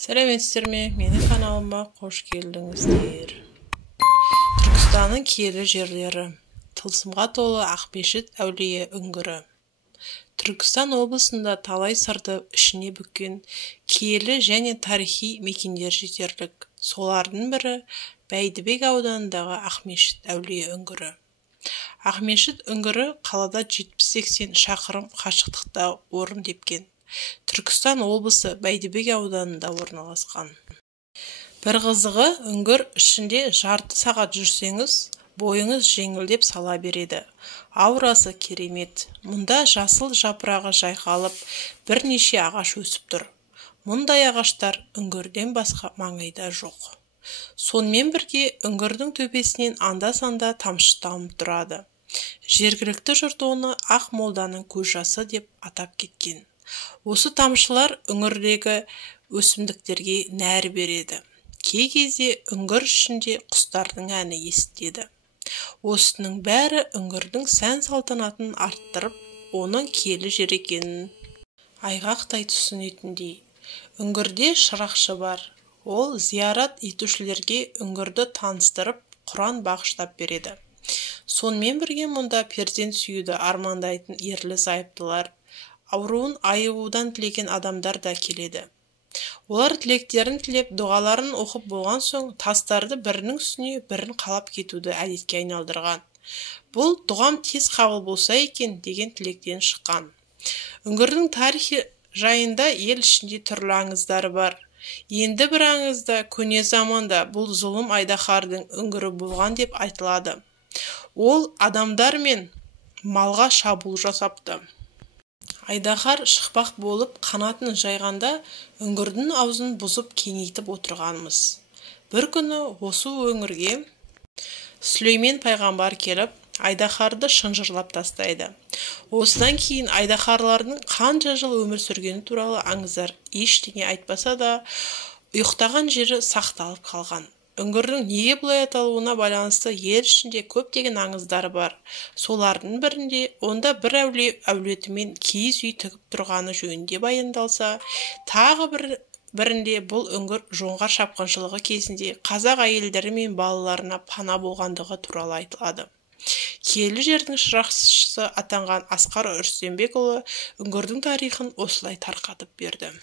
Сәлеметсіздер ме? Менің каналыма қош келдіңіздер. Түркістанның киелі жерлері. Тылсымға толы Ақмешіт әулие үңгірі. Түркістан облысында талай сырды ішіне бүккен киелі және тарихи мекендер жетерлік. Солардың бірі Бәйдібек ауданындағы Ақмешіт әулие үңгірі. Ақмешіт үңгірі қалада 70-80 шақырым қашықтықта орын тепкен. Түркістан облысы Бәйдібек ауданында орналасқан. Бір қызығы, үңгір ішінде жарты сағат жүрсеңіз, бойыңыз жеңілдеп сала береді. Аурасы керемет. Мұнда жасыл жапырағы жайқалып, бірнеше ағаш өсіп тұр. Мұндай ағаштар үңгірден басқа маңайда жоқ. Сонымен бірге үңгірдің төбесінен анда-санда тамшы тамып тұрады. Жергілікті жұрт оны Ақ молданың көз жасы деп атап кеткен. Осы тамшылар үңгірдегі өсімдіктерге нәр береді. Кей кезде үңгір ішінде құстардың әні естіледі. Осының бәрі үңгірдің сән-салтанатын арттырып, оның киелі жер екенін айғақтай түсінетіндей. Үңгірде шырақшы бар. Ол зиярат етушілерге үңгірді таныстырып, Құран бағыштап береді. Сонымен бірге мұнда перзент сүюді армандайтын ерлі-зайыптылар, ауруын айығудан тілеген адамдар да келеді. Олар тілектерін тілеп, дұғаларын оқып болған соң, тастарды бірінің үстіне бірін қалап кетуді әдетке айналдырған. Бұл дұғам тез қабыл болса екен деген тілектен шыққан. Үңгірдің тарихи жайында ел ішінде түрлі аңыздары бар. Енді бір аңызда көне заманда бұл зұлым Айдаһардың үңгірі болған деп айтылады. Ол адамдар мен малға шабуыл жасапты. Айдаһар шықпақ болып қанатын жайғанда үңгірдің аузын бұзып кеңейтіп отырғанымыз. Бір күні осы өңірге Сүлеймен пайғамбар келіп, Айдаһарды шынжырлап тастайды. Осыдан кейін айдаһарлардың қанша жыл өмір сүргені туралы аңыздар ештеңе айтпаса да, ұйықтаған жері сақталып қалған. Үңгірдің неге бұлай аталуына байланысты ел ішінде көптеген аңыздары бар. Солардың бірінде онда бір әулетімен киіз үй тігіп тұрғаны жөнінде баяндалса, тағы бірінде бұл үңгір жоңғар шапқыншылығы кезінде қазақ әйелдері мен балаларына пана болғандығы туралы айтылады. Киелі жердің шырақшысы атанған Асқар Үрсенбекұлы үңгірдің тарихын осылай тарқатып берді.